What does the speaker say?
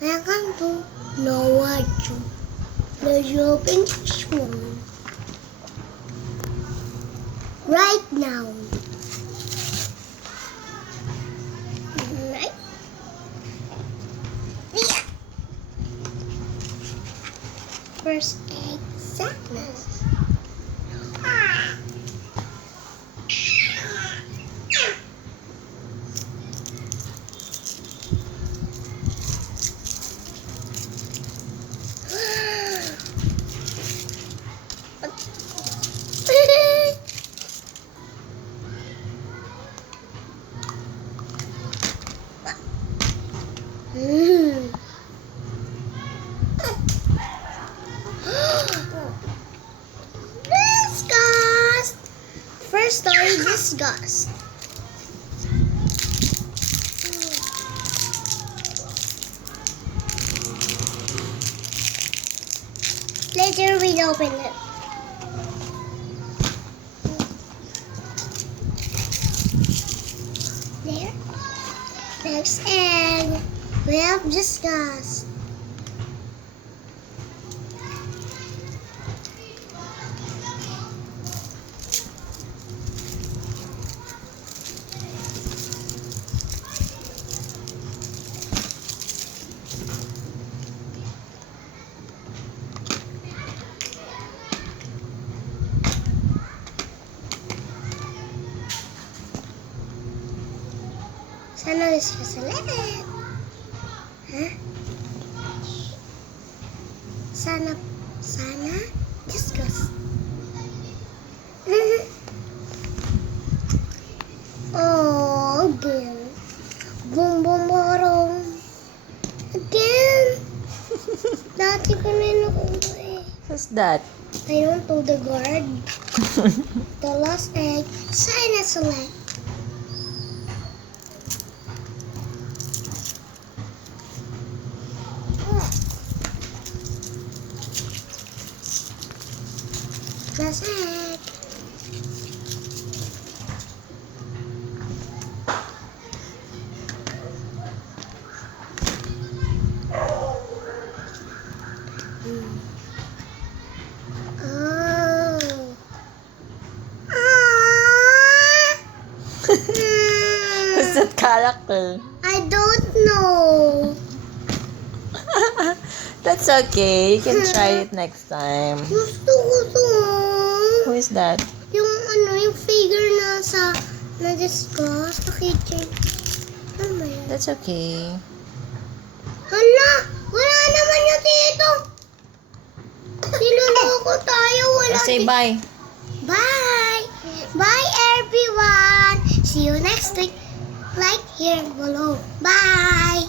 Welcome to Noah Joe. Let's open this one right now. Right? Yeah. First egg, sadness. Disgust. First story, disgust. Later we'll open it. There. Next egg. We have disgust. Sana disgust ulit. Huh? Sana disgust. Oh, again. Boom, boom, bottom. Again. Dati ko na nakuha eh. What's that? I don't know the guard. The last egg. Sana select. Last egg. Oh. What's that character? I don't know. That's okay. You can try it next time. Gusto ko to. Who is that? Yung yung figure na discuss, sa kitchen. Ano ba yan? That's okay. Hala! Wala naman yung dito! Niloloko tayo, wala Say bye. Bye! Bye everyone! See you next week. Like here below. Bye!